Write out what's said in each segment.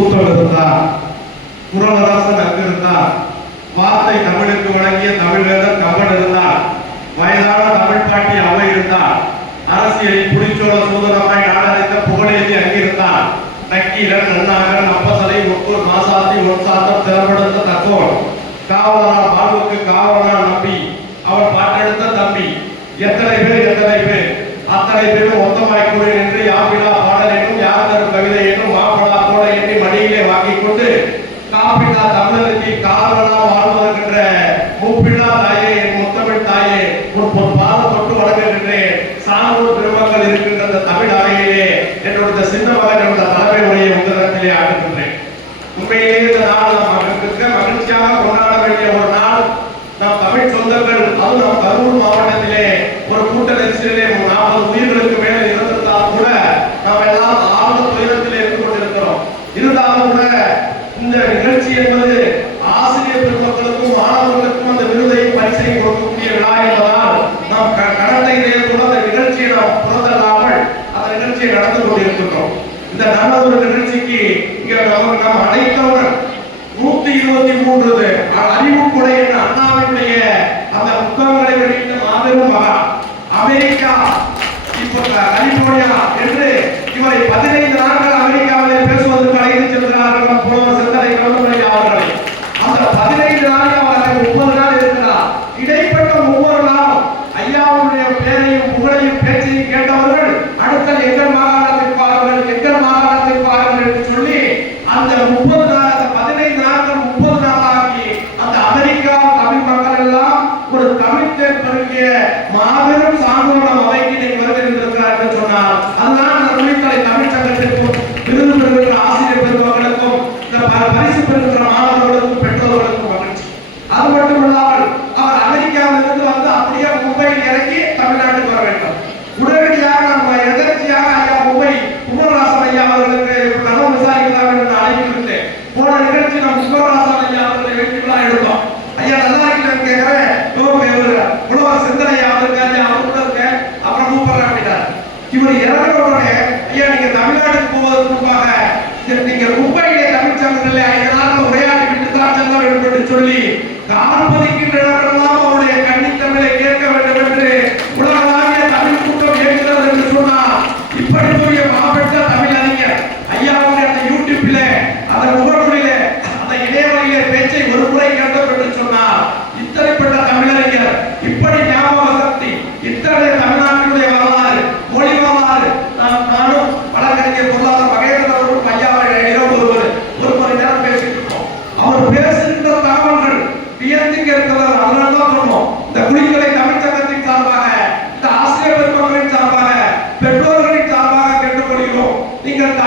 ஊற்றமிருந்தா குரலரசன் அங்கிருந்தார் வார்த்தை தமிழுக்கு வழங்கிய தமிழ்வேதர் கவன் இருந்தார் வயதான தமிழ் பாட்டி அவை இருந்தார் அரசியலில் புலிச்சோழ சூதனமாய் நாடறிந்த புகழேந்தி அங்கிருந்தார் நக்கீரன் நன்னாகரன் அப்பசலை ஒட்டூர் மாசாத்தி ஒன்சாத்தம் திறப்படுத்த தக்கோன். காவலனார் வாழ்வுக்கு காவலனார் நம்பி. அவன் பாட்டெடுத்த தம்பி. எத்தனை பேர் எத்தனை பேர்? அத்தனை பேரும் ஒத்தமாய்க்கூட பிரச்சனையிலே நாற்பது உயிர்களுக்கு மேலே இறந்திருந்தாலும் கூட நாம் எல்லாம் ஆழ்ந்த துயரத்தில் இருந்து கொண்டிருக்கிறோம். இருந்தாலும் கூட இந்த நிகழ்ச்சி என்பது ஆசிரியர் பெருமக்களுக்கும் மாணவர்களுக்கும் அந்த விருதை பரிசை கொடுக்கக்கூடிய விழா என்பதால் நாம் கடந்த கூட அந்த நிகழ்ச்சியை நாம் புறந்தல்லாமல் அந்த நிகழ்ச்சியை நடந்து கொண்டிருக்கிறோம் இந்த நல்ல ஒரு நிகழ்ச்சிக்கு இங்கே நமக்கு நாம் அனைத்தவர்கள் நூத்தி இருபத்தி மூன்று அறிவு கொலை என்ற அண்ணாவினுடைய அந்த புத்தகங்களை வெளியிட்ட மாபெரும் மகா. அமெரிக்கா இப்போ கலிபோர்னியா என்று இவரை பதினைந்து நாட்கள் அமெரிக்காவில் பேசுவதற்கு அழைத்து சென்றார்கள் போன சிந்தனை அவர்கள் அந்த பதினைந்து நாட்கள் அவர்கள் சொல்லி காண்பதிக்கின்றனர். பெற்றோர்களின் சார்பாக கேட்டுக்கொள்கிறோம். நீங்கள்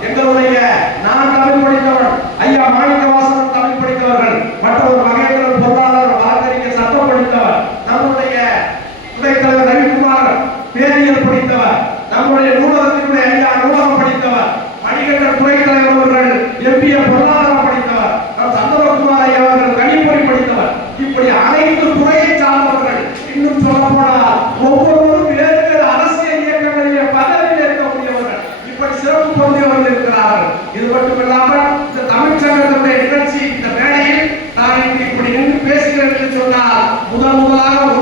எங்களுடைய நான் தமிழ் படித்தவன்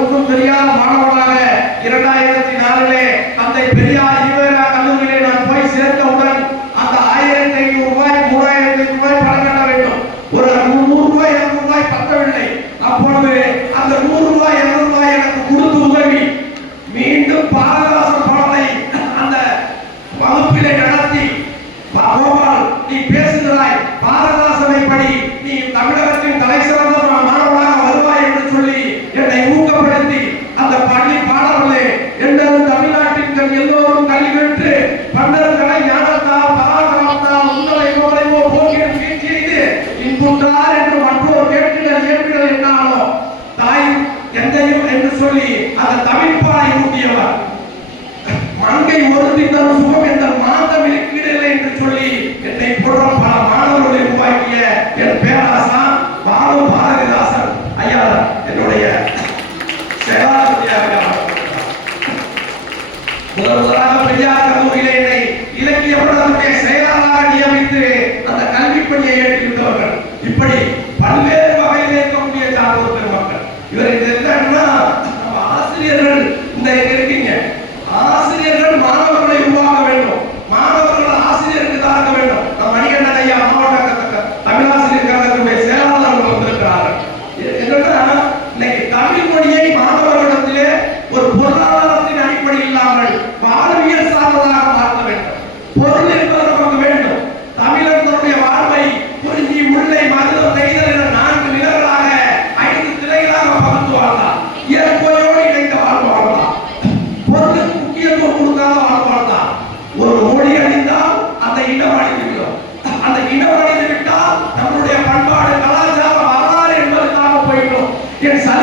ஒவ்வொன்றியா மன இந்த இருக்கீங்க. ஆசிரியர்கள் மாணவர்களை உருவாக்க வேண்டும்.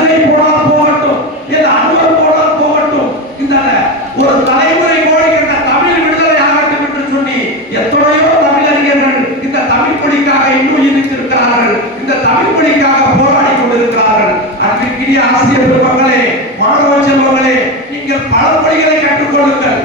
சலுகை போடா போகட்டும் இந்த அன்பர் போடா போகட்டும். இந்த ஒரு தலைமுறை கோழிக்கின்ற தமிழ் விடுதலை ஆகட்டும் என்று சொல்லி எத்தனையோ தமிழறிஞர்கள் இந்த தமிழ் மொழிக்காக இன்னும் இருக்கிறார்கள் இந்த தமிழ் மொழிக்காக போராடி கொண்டிருக்கிறார்கள். அன்பிற்கினிய ஆசிரியர் பெருமக்களே மாணவ செல்வங்களே நீங்கள் பல மொழிகளை கற்றுக்கொள்ளுங்கள்